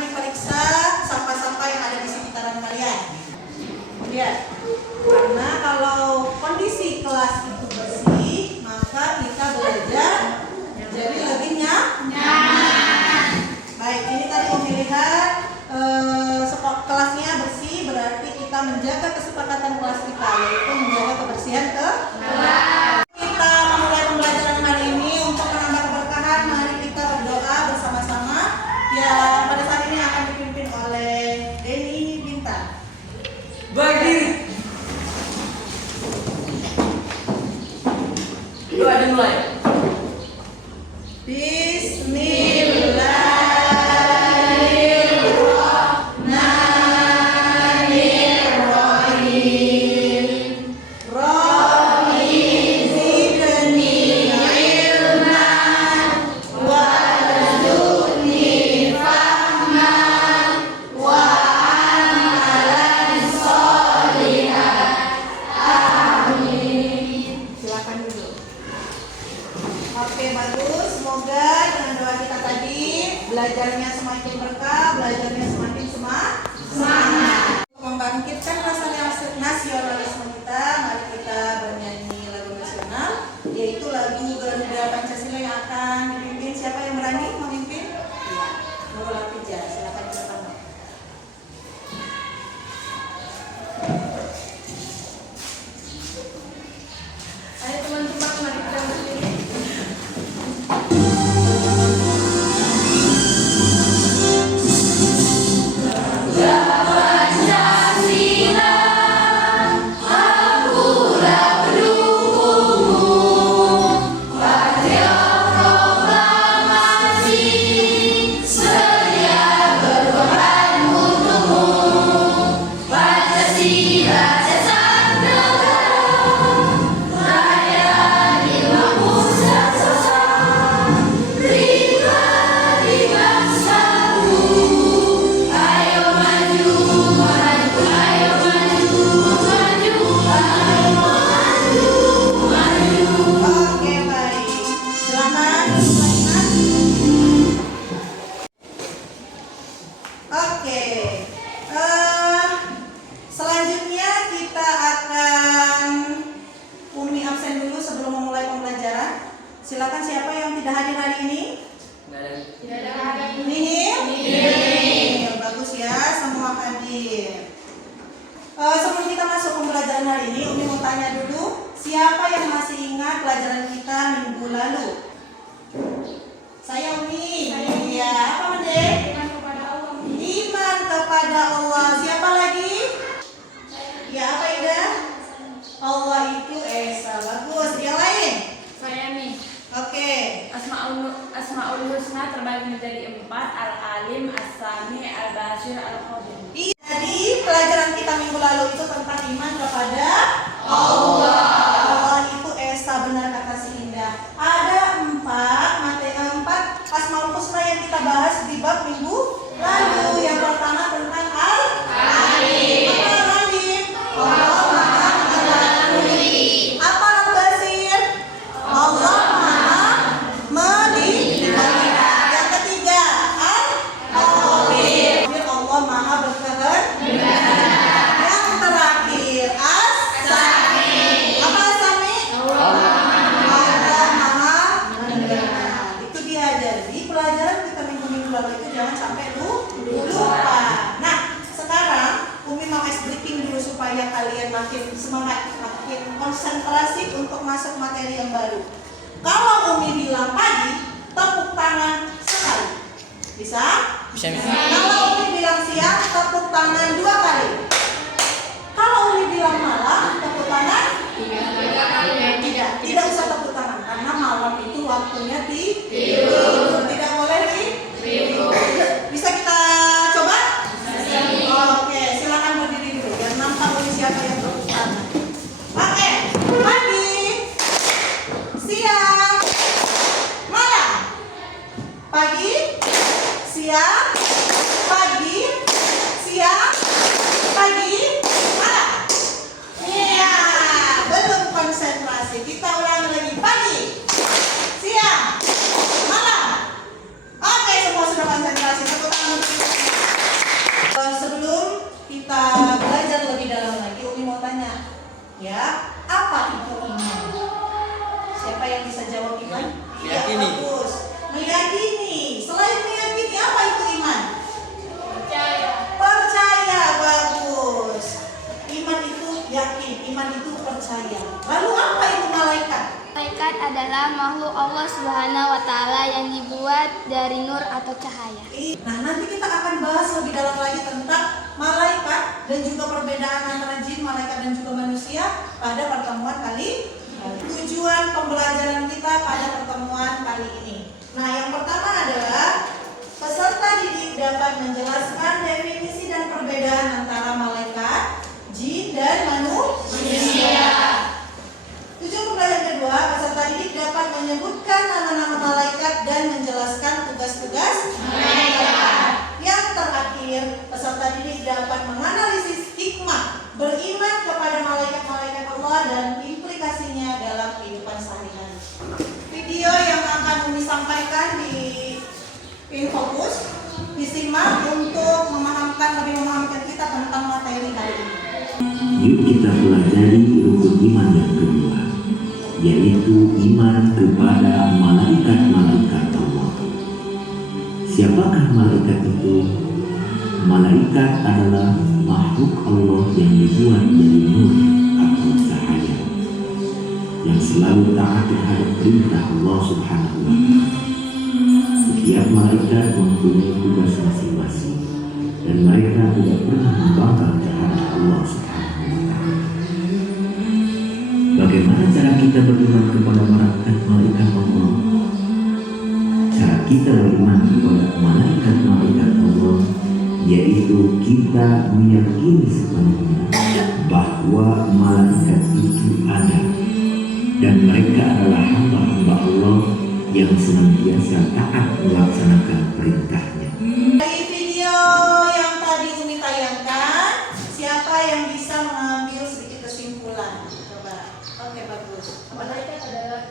silakan diperiksa sampah-sampah yang ada di sekitaran kalian. Lihat, karena kalau kondisi kelas itu bersih, maka kita belajar jadi lebih nyaman. Baik, ini tadi Umi lihat kelasnya bersih, berarti kita menjaga kesepakatan kelas kita, yaitu menjaga kebersihan kelas. Kita memulai pembelajaran hari ini untuk menambah keberkahan. Mari kita berdoa bersama-sama yang pada saat ini akan dipimpin oleh Denny Bintang. Berdiri. Doa dimulai. Oke, bagus. Semoga dengan doa kita tadi belajarnya semakin berkah, belajarnya semakin semangat. Membangkitkan rasa nasionalisme kita, mari kita bernyanyi lagu nasional, yaitu lagu Garuda Pancasila yang akan dipimpin. Siapa yang berani memimpin? Iya, Nurul Atijah. Silakan bersama. Ayo teman-teman, mari kita berdiri. Selanjutnya kita akan Umi absen dulu sebelum memulai pembelajaran. Silakan siapa yang tidak hadir hari ini? Tidak ada. Nihil. Bagus ya, semua hadir. Sebelum kita masuk pembelajaran hari ini, Umi mau tanya dulu, siapa yang masih ingat pelajaran kita minggu lalu? Saya Umi. Iya, apa Mende? Iman kepada Allah. Siapa lagi? Ya, apa Ida? Allah itu Esa. Bagus. Yang lain? Saya nih. Oke. Asmaul Husna terbagi menjadi 4: Al-Alim, As-Sami, Al-Basir, Al-Qadir. Jadi pelajaran kita minggu lalu itu tentang iman kepada Allah. Allah itu Esa, benar kata si Indah. Ada 4 Asmaul Husna yang kita bahas di bab minggu lalu. Yang pertama tentang Al-Alim. Apa Al-Alim? Allah Maha Mengetahui. Apa Al-Basir? Allah Maha Melihat. Yang ketiga Al-Qadir. Allah Maha Berkehendak. Yang terakhir As-Sami. Apa As-Sami? Allah Maha Mendengar. Itu dia. Jadi pelajaran kita minggu lalu itu jangan sampai lupa. Nah, sekarang Umi mau ice breaking dulu supaya kalian makin semangat, makin konsentrasi untuk masuk materi yang baru. Kalau Umi bilang pagi, tepuk tangan sekali. Bisa? Bisa. Kalau Umi bilang siang, tepuk tangan 2 kali. Kalau Umi bilang malam, tepuk tangan 3 kali. Tidak usah tepuk tangan karena malam itu waktunya tidur. Tidak boleh tidur. Bisa kita coba? Oke, silakan berdiri dulu. Yang nampak Umi siapa yang tepuk tangan. Oke, pagi, siang, malam. Pagi, siang, pagi, siang, pagi, malam. Iya, belum konsentrasi. Kita ulang lagi. Pagi, siang, malam. adalah makhluk Allah Subhanahu wa Ta'ala yang dibuat dari nur atau cahaya. Nah, nanti kita akan bahas lebih dalam lagi tentang malaikat dan juga perbedaan antara jin, malaikat dan juga manusia pada pertemuan kali. Tujuan pembelajaran kita pada pertemuan kali ini. Nah, yang pertama adalah peserta didik dapat menjelaskan definisi dan perbedaan antara malaikat, jin, dan manusia. Tujuan pembelajaran kedua, peserta didik dapat menyebutkan nama-nama malaikat dan menjelaskan tugas-tugas malaikat. Yang terakhir, peserta didik dapat menganalisis hikmah beriman kepada malaikat-malaikat Allah dan implikasinya dalam kehidupan sehari-hari. Video yang akan Umi sampaikan di Infokus disimak untuk lebih memahamkan kita tentang materi hari ini. Yuk kita pelajari rukun iman yang kedua, yaitu iman kepada malaikat-malaikat Allah. Siapakah malaikat itu? Malaikat adalah makhluk Allah yang dibuat dari nur atau cahaya, yang selalu taat terhadap perintah Allah Subhanahu wa Ta'ala. Setiap malaikat mempunyai tugas masing-masing, dan mereka tidak pernah membangkang terhadap Allah Subhanahu wa Ta'ala. Bagaimana cara kita beriman kepada malaikat-malaikat Allah? Cara kita beriman kepada malaikat-malaikat Allah yaitu kita meyakini sepenuhnya bahwa malaikat itu ada dan mereka adalah hamba-hamba Allah yang senantiasa taat melaksanakan perintahnya. Dari video yang tadi Umi tayangkan, siapa yang bisa mengambil sedikit kesimpulan? Coba. Oke, bagus. Malaikat adalah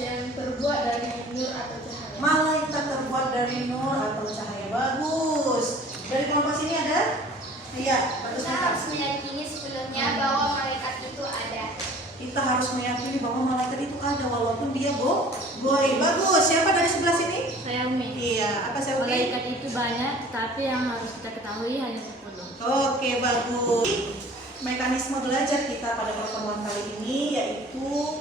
yang terbuat dari nur atau cahaya. Malaikat terbuat dari nur atau cahaya. Bagus. Dari kelompok sini ada? Iya, bagus. Kita harus meyakini sepenuhnya bahwa malaikat itu ada. Kita harus meyakini bahwa malaikat itu ada walaupun dia goib. Bagus. Siapa dari sebelah sini? Saya Umi. Iya. Apa saya Malaikat itu banyak, tapi yang harus kita ketahui hanya 10. Oke, bagus. Mekanisme belajar kita pada pertemuan kali ini yaitu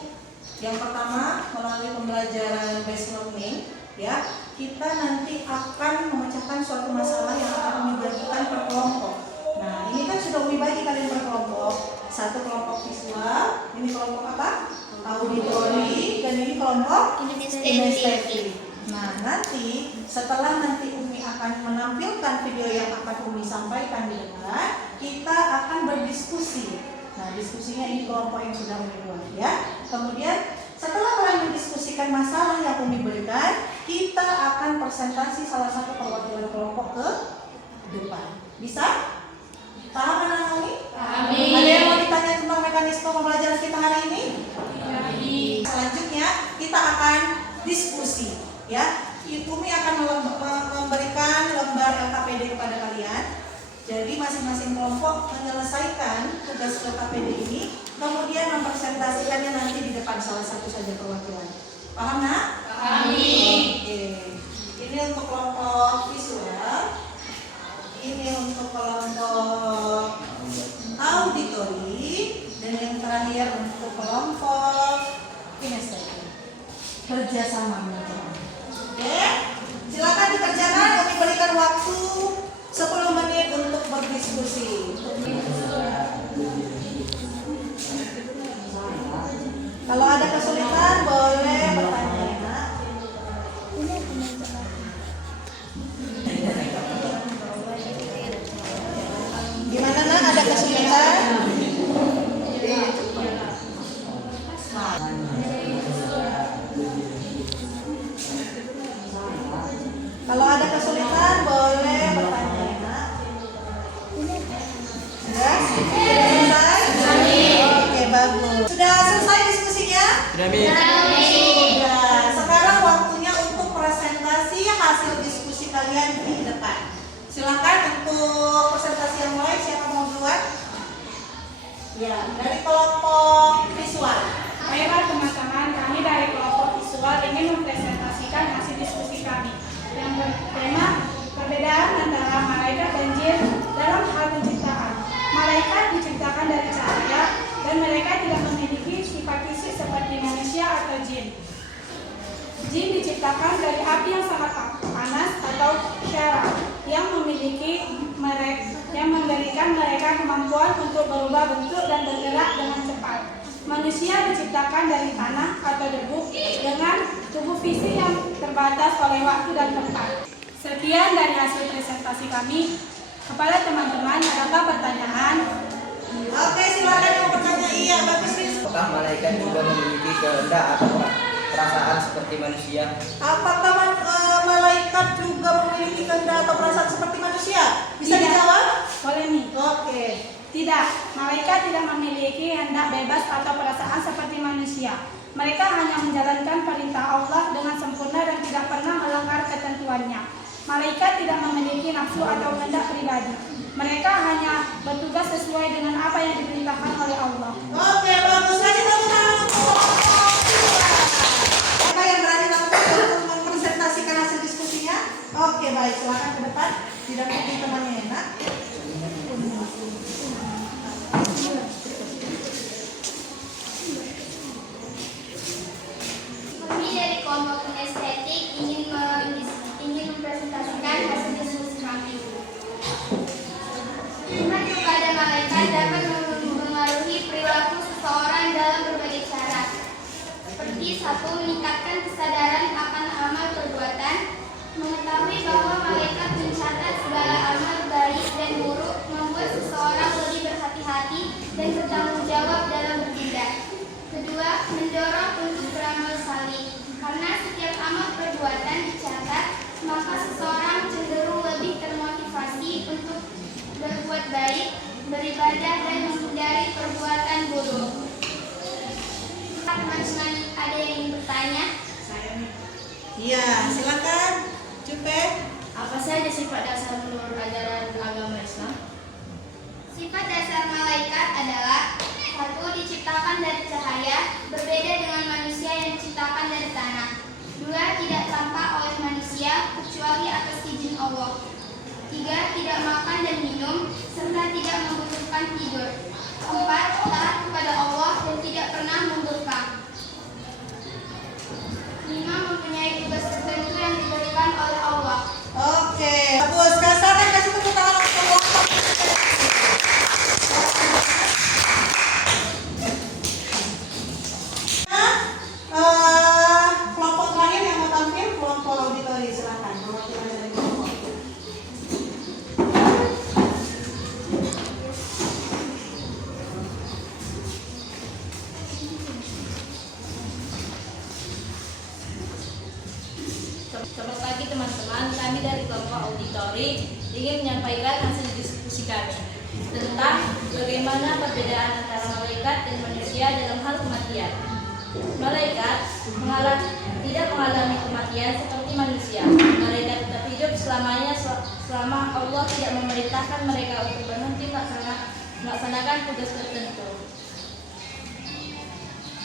yang pertama melalui pembelajaran based learning, ya. Kita nanti akan memecahkan suatu masalah yang akan dibagikan per kelompok. Nah, ini kan sudah Umi bagi kalian per kelompok. Satu kelompok visual, ini kelompok apa? Auditori, dan ini kelompok kinestetik. Nah, nanti setelah Umi akan menampilkan video yang akan Umi sampaikan di depan, kita akan berdiskusi. Nah, diskusinya ini kelompok yang sudah Umi buat, ya. Kemudian setelah kalian mendiskusikan masalah yang Umi berikan, kita akan presentasi salah satu perwakilan kelompok ke depan. Bisa? Paham anak Umi? Amin. Ada yang mau ditanya tentang mekanisme pembelajaran kita hari ini? Selanjutnya kita akan diskusi, ya. Umi akan memberikan lembar LKPD kepada kalian. Jadi masing-masing kelompok menyelesaikan tugas LKPD ini, kemudian mempresentasikannya nanti di depan salah satu saja perwakilan. Paham, Nak? Amin. Oke. Ini untuk kelompok visual. Ini untuk kelompok auditori, dan yang terakhir untuk kelompok kinestetik. Kerjasama menentukan. Oke, silakan dikerjakan. Kami berikan waktu 10 menit untuk berdiskusi. Kalau ada kesulitan boleh bertanya, ya. Gimana, Nak? Ada kesulitan? Kalau ada kesulitan boleh bertanya, ya, Nak. Sudah? Sudah selesai? Oke, bagus. Sudah selesai diskusinya? Sudah. Sekarang waktunya untuk presentasi hasil diskusi kalian di depan. Silakan untuk presentasi yang mulai. Siapa mau duluan? Ya, dari kelompok visual. Baiklah teman-teman, kami dari kelompok visual ingin mempresentasikan hasil diskusi kami yang bertema perbedaan antara malaikat dan jin dalam hal penciptaan. Malaikat diciptakan dari cahaya dan mereka tidak memiliki sifat fisik seperti manusia atau jin. Jin diciptakan dari api yang sangat panas atau syara yang memberikan mereka kemampuan untuk berubah bentuk dan bergerak dengan cepat. Manusia diciptakan dari tanah atau debu dengan tubuh fisik yang terbatas oleh waktu dan tempat. Sekian dari hasil presentasi kami. Kepada teman-teman, adakah pertanyaan? Oke, silakan yang mau bertanya. Iya, bagus nih. Apakah malaikat juga memiliki kehendak atau perasaan seperti manusia? Apakah malaikat juga memiliki kehendak atau perasaan seperti manusia? Bisa Tidak. dijawab? Boleh nih. Oke. Tidak, malaikat tidak memiliki hendak bebas atau perasaan seperti manusia. Mereka hanya menjalankan perintah Allah dengan sempurna dan tidak pernah melanggar ketentuannya. Malaikat tidak memiliki nafsu atau kehendak pribadi. Mereka hanya bertugas sesuai dengan apa yang diperintahkan oleh Allah. Oke, bagus. Kasih tepuk tangan untuk siapa yang berani lakukan untuk mempresentasikan hasil diskusinya? Oke, baik. Silakan ke depan. Didampingi temannya enak. Kami dari kelompok estetik ingin mempresentasikan hasil diskusi kami. Iman kepada malaikat dapat mempengaruhi perilaku seseorang dalam berbagai cara, seperti 1. Meningkatkan kesadaran akan amal perbuatan, mengetahui bahwa malaikat mencatat segala amal baik dan buruk, membuat seseorang lebih berhati-hati dan bertanggung jawab dalam bertindak. 2. Mendorong untuk beramal salih, karena setiap amal perbuatan dicatat, maka seseorang cenderung lebih termotivasi untuk berbuat baik, beribadah, dan menghindari perbuatan buruk. Teman-teman, ada yang ingin bertanya? Iya, silakan. Cupe. Apa saja sifat dasar menurut ajaran agama Islam? Sifat dasar malaikat adalah 1. Diciptakan dari cahaya, berbeda dengan manusia yang diciptakan dari tanah. 2. Tidak tampak oleh manusia, kecuali atas izin Allah. 3. Tidak makan dan minum, serta tidak membutuhkan tidur. 4. Taat kepada Allah dan tidak pernah membungkam. 5. Mempunyai tugas tertentu yang diberikan oleh Allah. Oke, bagus. Silakan kasih tepuk tangan untuk kelompok. Kelompok terakhir yang mau tampil, kelompok auditori. Silakan. Perwakilan dari kelompok. Selamat pagi teman-teman, kami dari kelompok auditori ingin menyampaikan hasil diskusi kami tentang bagaimana perbedaan antara malaikat dan manusia dalam hal kematian. Malaikat tidak mengalami kematian seperti manusia. Mereka tetap hidup selamanya selama Allah tidak memerintahkan mereka untuk berhenti melaksanakan tugas tertentu.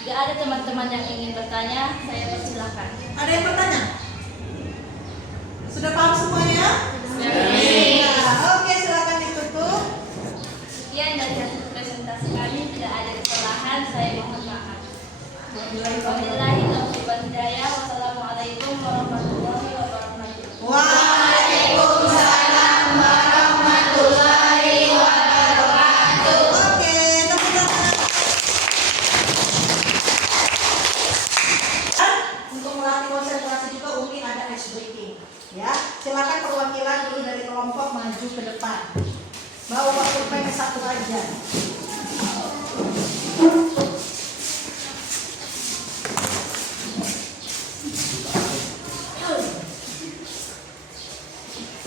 Jika ada teman-teman yang ingin bertanya, saya persilahkan. Ada yang bertanya? Sudah paham semuanya? Sudah. Oke, silakan ditutup. Sekian dari hasil presentasi kami, tidak ada kesalahan, saya mohon maaf. Wabillahi taufiq wal hidayah. Wassalamualaikum warahmatullahi wabarakatuh. Waalaikumsalam warahmatullahi wabarakatuh. Oke, teman-teman. Untuk melatih konsentrasi juga Umi ada ice breaking. Ya, silakan perwakilan dulu dari kelompok maju ke depan. Bawa pulpen satu aja.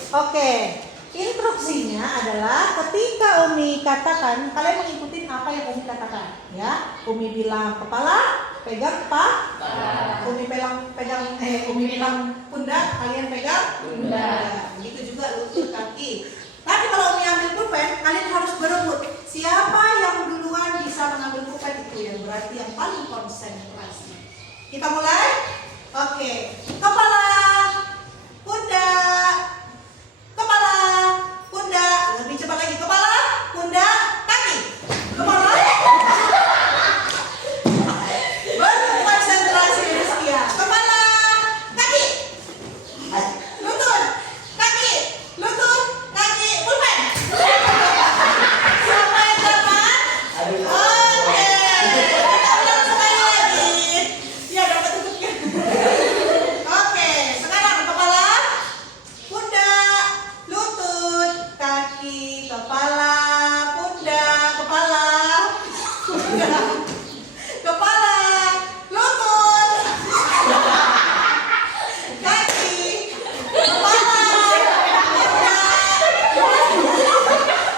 Oke, instruksinya adalah ketika Umi katakan, kalian mengikuti apa yang Umi katakan, ya. Umi bilang kepala, pegang kepala. Umi bilang pundak, kalian pegang pundak. Begitu juga lutut, kaki. Tapi kalau Umi ambil pulpen, kalian harus berebut. Siapa yang duluan bisa mengambil pulpen itu yang berarti yang paling konsentrasi. Kita mulai. Oke, kepala, pundak. Kepala, pundak, lebih cepat lagi. Kepala, pundak, kaki. Kepala. Berkonsentrasi Rizkia. Kepala, Kepala, lutut, kaki, kepala,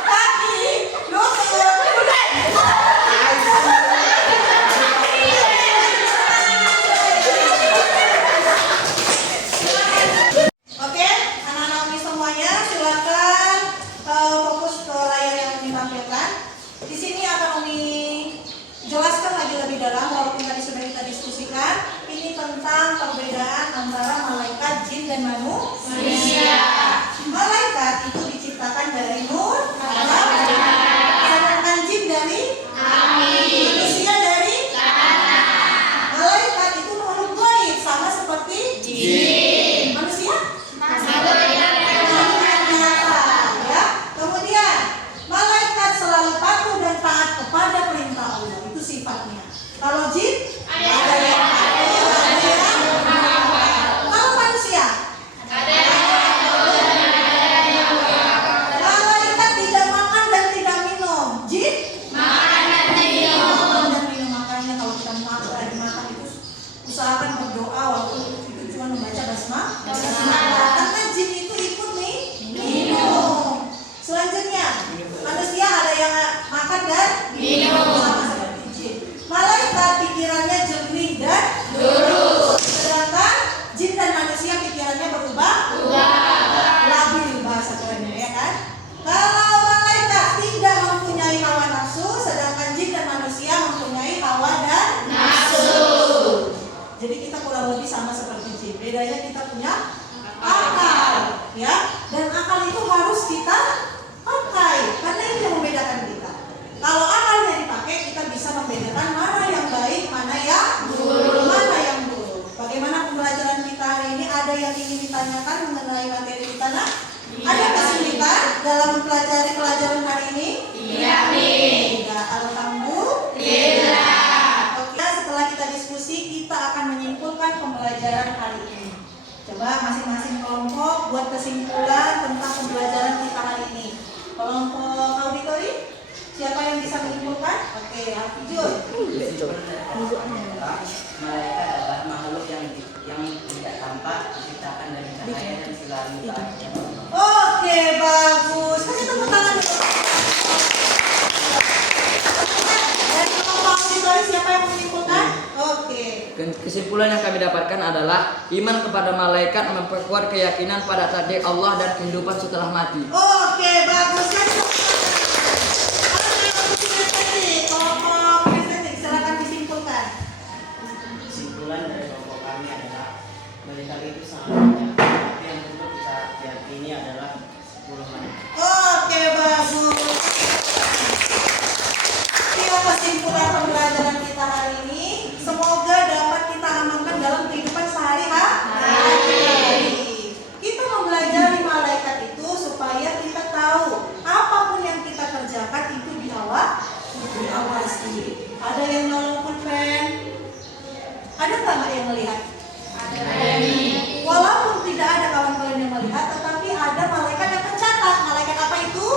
kaki, lutut. Oke, anak-anak Umi semuanya silakan fokus ke layar yang Umi tampilkan. Di sini akan Umi jelaskan lagi lebih dalam walaupun tadi sudah kita diskusikan. Ini tentang perbedaan antara malaikat, jin dan manusia. Malaikat itu diciptakan dari nur, sedangkan jin dari manusia dari malaikat itu makhluk gaib sama seperti jin. Manusia? Makhluk yang nyata, ya. Kemudian malaikat selalu patuh dan taat kepada perintah Allah. Itu sifatnya. Kalau jin ada yang patuh, ada yang kalau manusia malaikat tidak makan dan tidak minum. Jin makan dan minum. Makanya kalau kita lagi makan itu usahakan berdoa waktu itu cuma membaca basmalah. Karena jin itu ikut nih minum. Selanjutnya manusia ada yang makan dan minum sama seperti jin. Malaikat pikirannya jernih dan lurus, sedangkan jin dan manusia pikirannya berubah labil bahasa kerennya, ya kan? Kalau malaikat tidak mempunyai hawa nafsu, sedangkan jin dan manusia mempunyai hawa dan nafsu. Jadi kita kurang lebih sama seperti jin. Bedanya kita punya akal, ya. Dan akal itu harus kita pakai, karena ini yang membedakan kita. Kalau akalnya dipakai, kita bisa membedakan mana yang baik, mana yang buruk. Bagaimana pembelajaran kita hari ini? Ada yang ingin ditanyakan mengenai materi kita, nak? Ada kesulitan dalam mempelajari pelajaran hari ini? Tidak. Alhamdulillah. Oke, setelah kita diskusi, kita akan menyimpulkan pembelajaran hari ini. Coba masing-masing kelompok buat kesimpulan tentang pembelajaran kita hari ini. Kelompok auditori, siapa yang bisa menyimpulkan? Oke, Hafijun. Malaikat adalah makhluk yang tidak tampak, diciptakan dari cahaya dan selalu taat kepada Allah. Oke, bagus. Kasih tepuk tangan dulu. Dari kelompok auditori, siapa yang menyimpulkan? Oke. Kesimpulan yang kami dapatkan adalah iman kepada malaikat memperkuat keyakinan pada takdir Allah dan kehidupan setelah mati. Oke, bagus. Kasih tepuk tangan. Kelompok estetik, silakan disimpulkan. Kesimpulan dari kelompok kami adalah malaikat itu sangat banyak, tapi yang perlu kita yakini adalah 10 malaikat. Oke, bagus. Ini kesimpulan pembelajaran kita hari ini. Semoga dapat kita amalkan dalam kehidupan sehari-hari. Kita mempelajari malaikat itu supaya kita tahu apapun yang kita kerjakan itu diawasi. Ada yang nolong pulpen? Ada nggak yang melihat? Walaupun tidak ada kawan-kawan yang melihat, tetapi ada malaikat yang mencatat. Malaikat apa itu?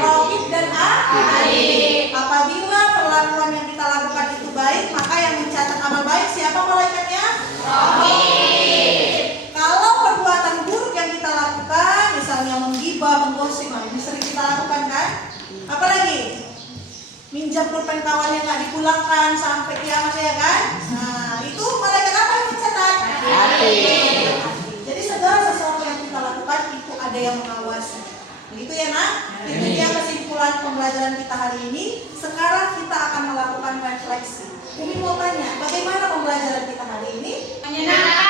Raqib dan Atid. Apabila perlakuan yang kita lakukan itu baik, maka yang mencatat amal baik siapa malaikatnya? Raqib. Kalau perbuatan buruk yang kita lakukan, misalnya menggibah, menggosip, ini sering kita lakukan kan? Apalagi minjam pulpen kawan yang nggak dipulangkan sampai kiamat, ya kan? Nah, itu malaikat apa yang mencatat? Jadi segala sesuatu yang kita lakukan itu ada yang mengawasi. Begitu ya, nak? Jadi dia kesimpulan pembelajaran kita hari ini. Sekarang kita akan melakukan refleksi. Umi mau tanya, bagaimana pembelajaran kita hari ini? Menyenangkan.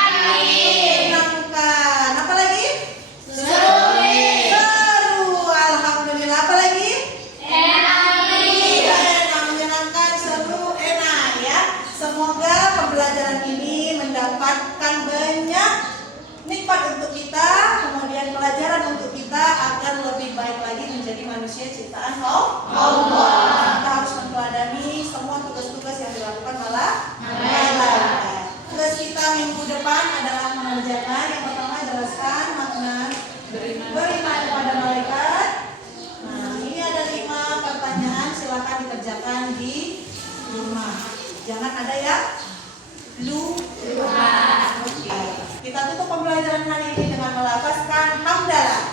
Apa lagi? Seru. Alhamdulillah. Apa lagi? Enak, menyenangkan, seru, enak, ya. Semoga pembelajaran ini mendapatkan banyak nikmat untuk kita, kemudian pelajaran untuk kita agar lebih baik lagi menjadi manusia ciptaan Allah. Kita harus meneladani semua tugas-tugas yang dilakukan malaikat. Tugas kita minggu depan adalah mengerjakan yang pertama, jelaskan makna beriman kepada malaikat. Nah, ini ada 5 pertanyaan, silakan akan dikerjakan di rumah. Jangan ada yang lupa. Kita tutup pembelajaran hari ini dengan melafazkan hamdalah.